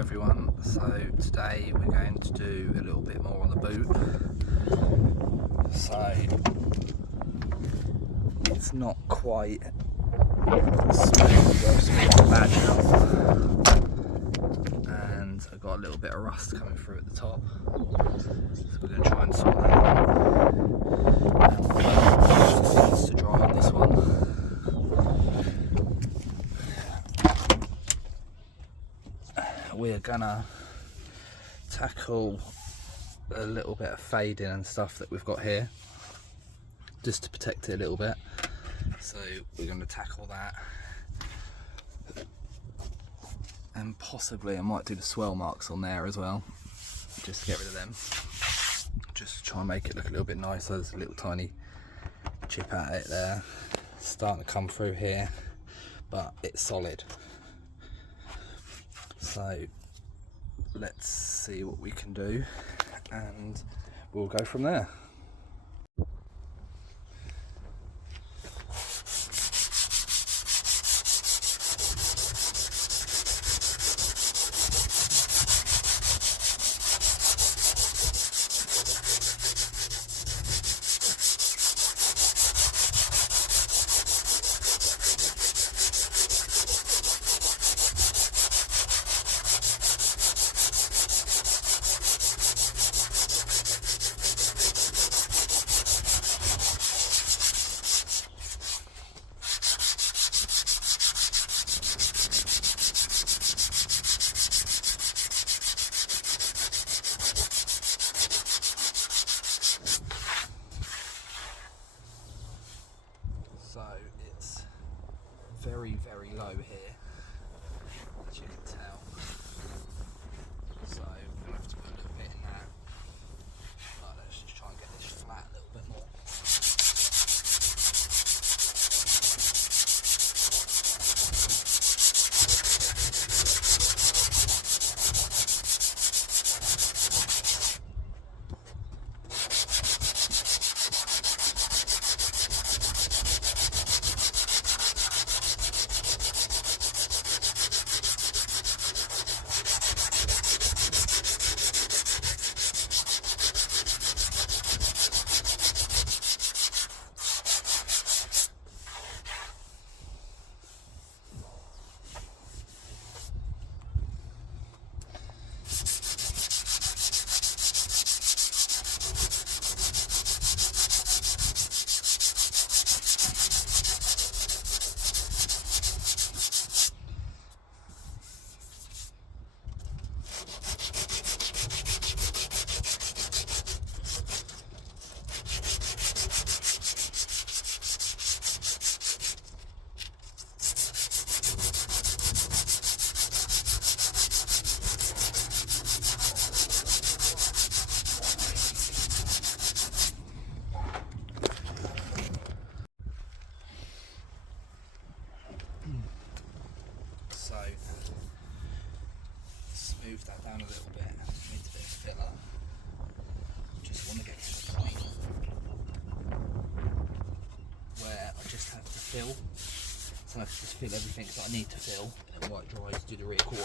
everyone. So today we're going to do a little bit more on the boot. So it's not quite smooth as bad now, and I've got a little bit of rust coming through at the top, so we're going to try and sort that out. Things to dry on this one. We're gonna tackle a little bit of fading and stuff that we've got here, just to protect it a little bit. So we're going to tackle that, and possibly I might do the swell marks on there as well, just to get rid of them, just to try and make it look a little bit nicer. There's a little tiny chip at it there, it's starting to come through here, but it's solid. So let's see what we can do, and we'll go from there. So it's very, very low here, as you can tell. So we're going to have to put a little bit in that. Right, let's just try and get this flat a little bit more. So smooth that down a little bit. Needs a bit of filler. Just want to get to the point where I just have to fill. So I have to just fill everything that I need to fill, and then while it dries, do the rear quarter.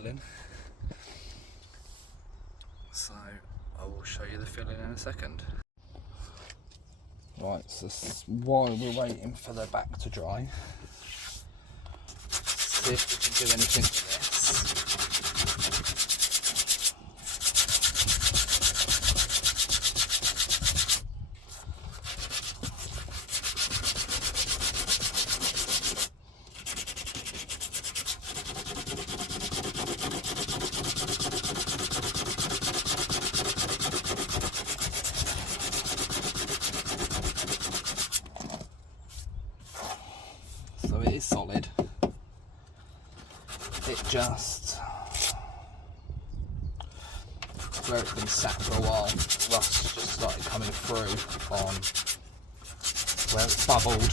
filling. So I will show you the filling in a second. Right, so while we're waiting for the back to dry, see if we can do anything with this. So it is solid. It just, where it's been sat for a while, rust just started coming through on where it's bubbled.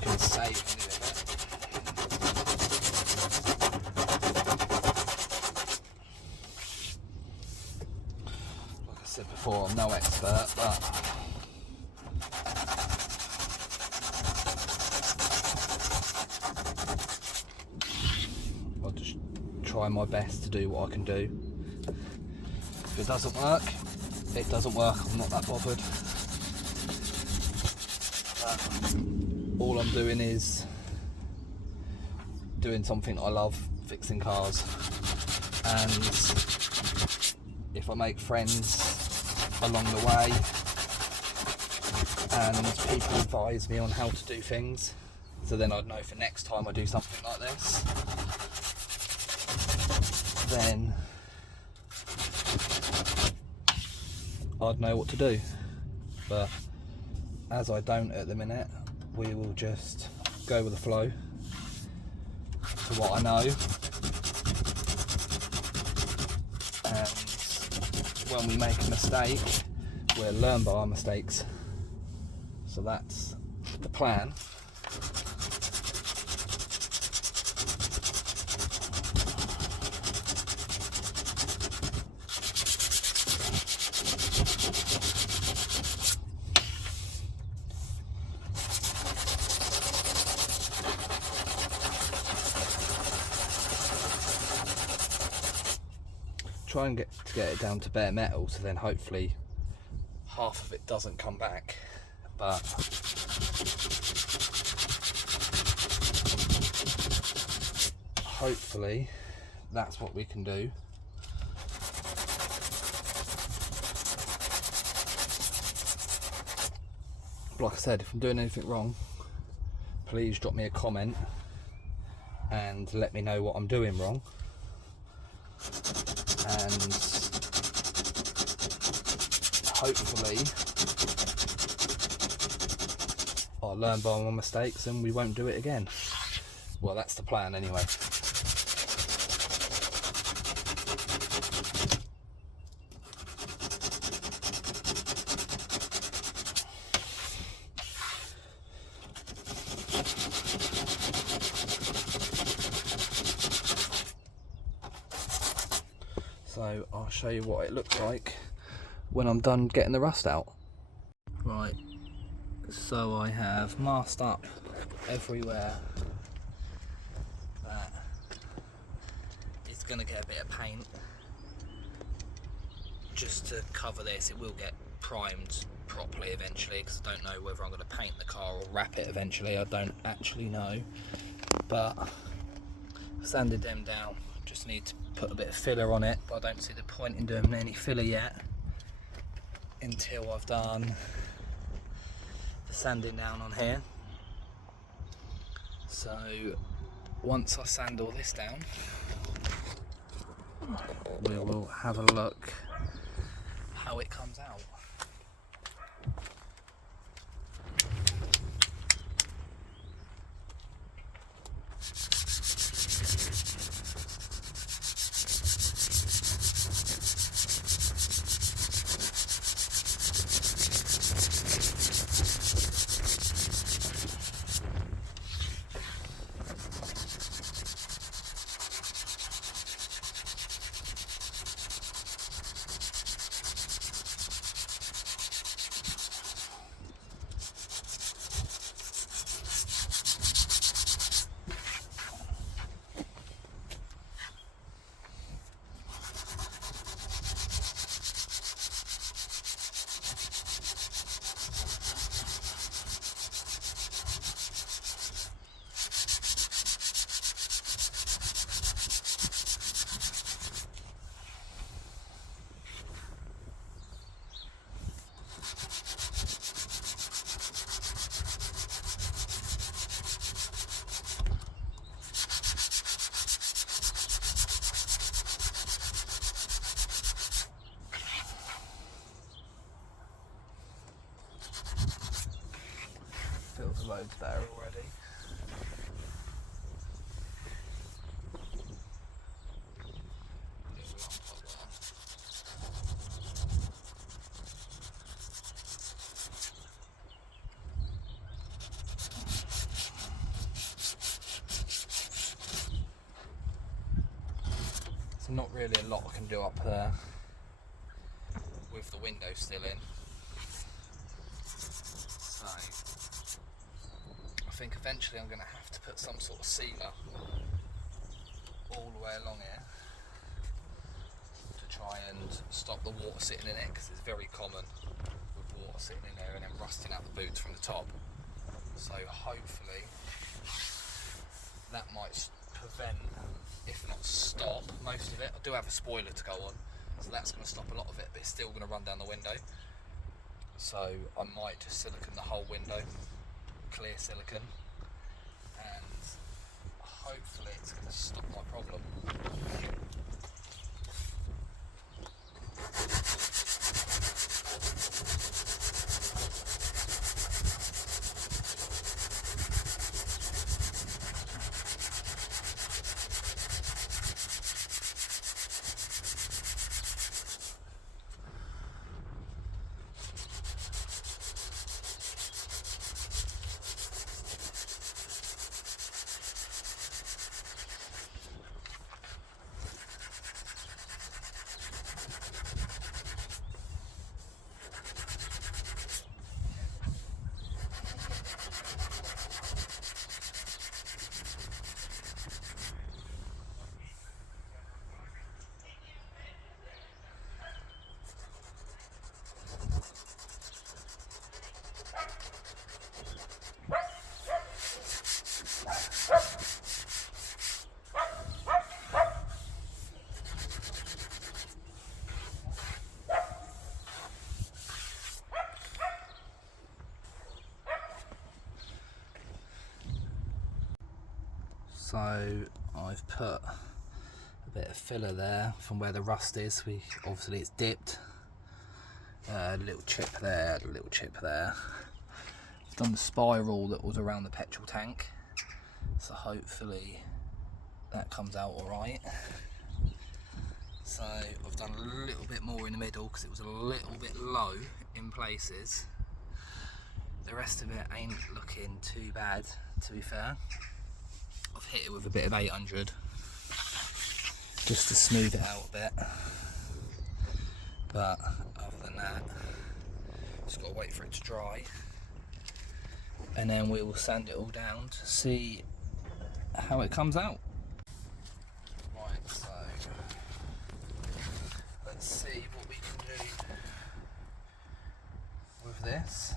Can save any of it. Like I said before, I'm no expert, but I'll just try my best to do what I can do. If it doesn't work, it doesn't work. I'm not that bothered. All I'm doing is doing something I love, fixing cars, and if I make friends along the way and people advise me on how to do things, so then I'd know for next time I do something like this, then I'd know what to do. But as I don't at the minute, we will just go with the flow to what I know, and when we make a mistake, we'll learn by our mistakes. So that's the plan. Try and get it down to bare metal, so then hopefully half of it doesn't come back, but hopefully that's what we can do. Like I said, if I'm doing anything wrong, please drop me a comment and let me know what I'm doing wrong, and hopefully I'll learn by my mistakes and we won't do it again. Well, that's the plan anyway. So I'll show you what it looks like when I'm done getting the rust out. Right, so I have masked up everywhere that it's going to get a bit of paint. Just to cover this, it will get primed properly eventually, because I don't know whether I'm going to paint the car or wrap it eventually. I don't actually know, but I've sanded them down. Just need to put a bit of filler on it, but I don't see the point in doing any filler yet until I've done the sanding down on here. So once I sand all this down, we will have a look how it comes out. loads better already. There's not really a lot I can do up there with the window still in. So I think eventually I'm going to have to put some sort of sealer all the way along here to try and stop the water sitting in it, because it's very common with water sitting in there and then rusting out the boots from the top. So hopefully that might prevent, if not stop, most of it. I do have a spoiler to go on, so that's going to stop a lot of it, but it's still going to run down the window. So I might just silicone the whole window, clear silicone, and hopefully it's going to stop my problem. So I've put a bit of filler there from where the rust is. Obviously it's dipped. A little chip there, a little chip there. I've done the spiral that was around the petrol tank, so hopefully that comes out alright. So I've done a little bit more in the middle because it was a little bit low in places. The rest of it ain't looking too bad, to be fair. I've hit it with a bit of 800 just to smooth it out a bit, but other than that, just got to wait for it to dry, and then we will sand it all down to see how it comes out. Right, so let's see what we can do with this.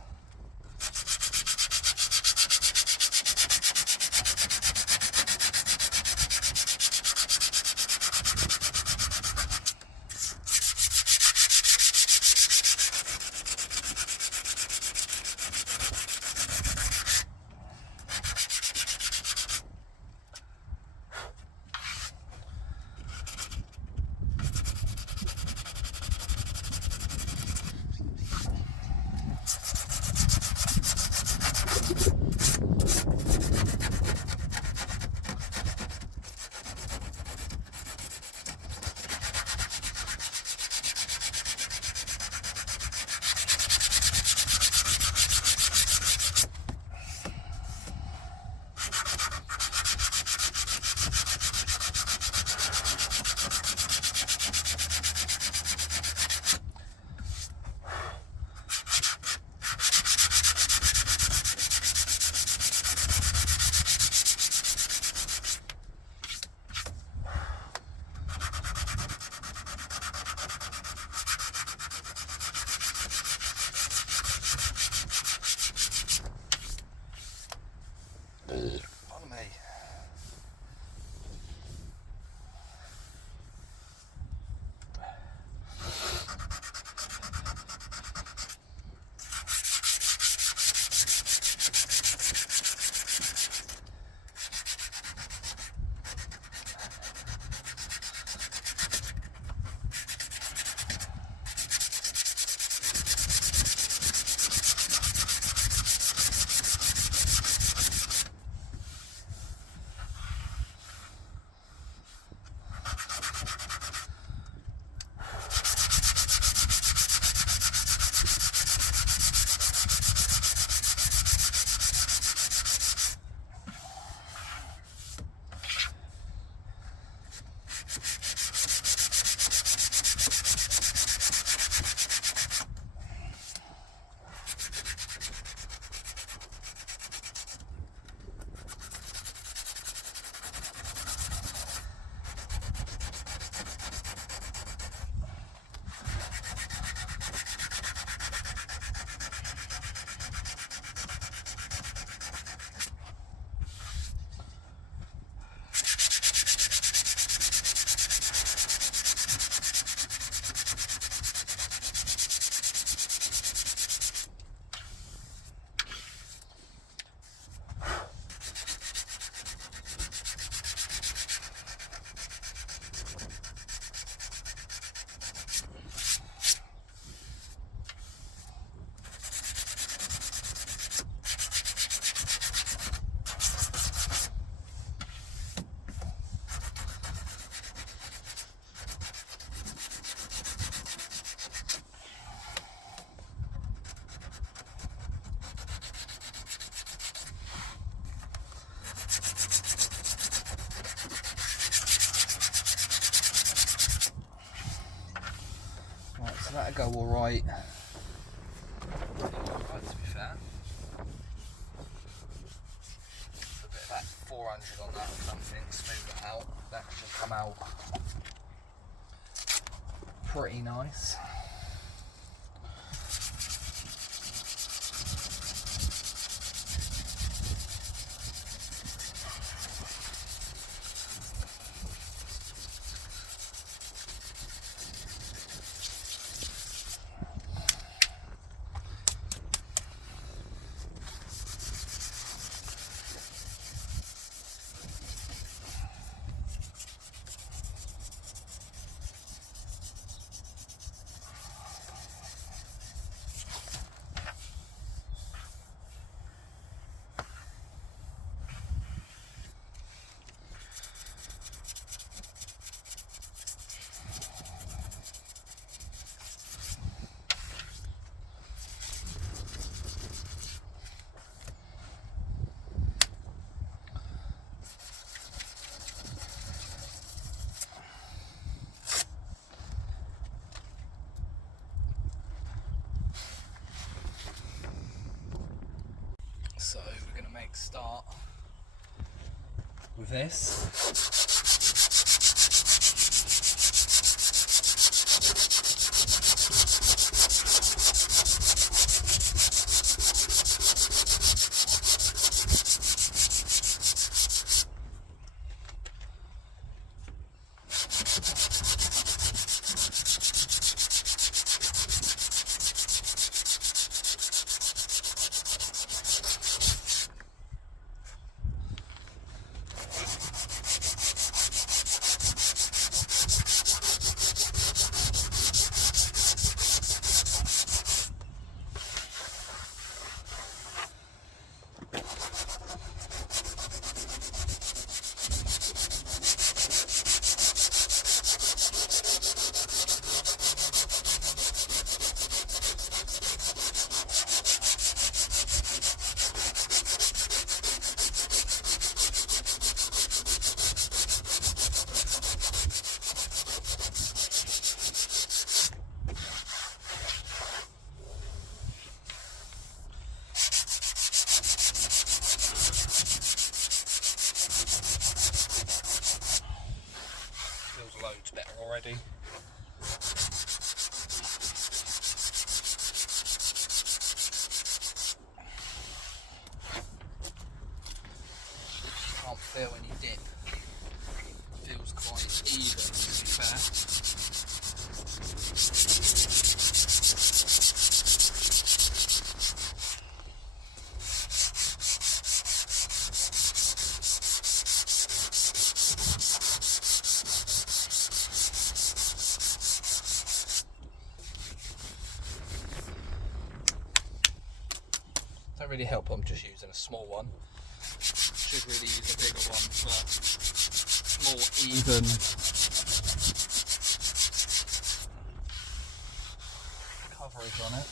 go alright. Alright, to be fair. A bit about 400 on that or something, smooth it out. That should come out pretty nice. So we're going to make start with this. Loads better already. Can't feel any dip. Feels quite even, to be fair. Don't really help, I'm just using a small one. Should really use a bigger one for more even coverage on it.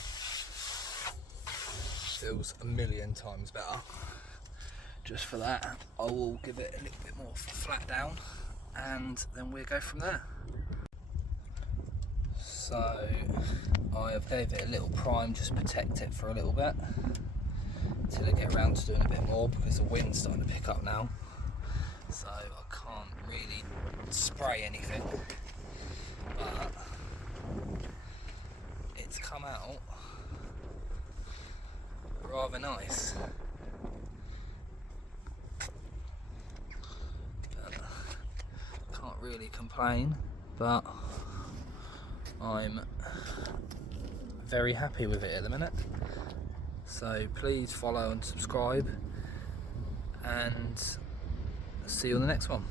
A million times better. Feels a million times better. just for that. I will give it a little bit more flat down and then we'll go from there. So I have gave it a little prime, just protect it for a little bit till I get around to doing a bit more, because the wind's starting to pick up now, so I can't really spray anything, but it's come out rather nice. Can't really complain, but I'm very happy with it at the minute. So please follow and subscribe, and see you on the next one.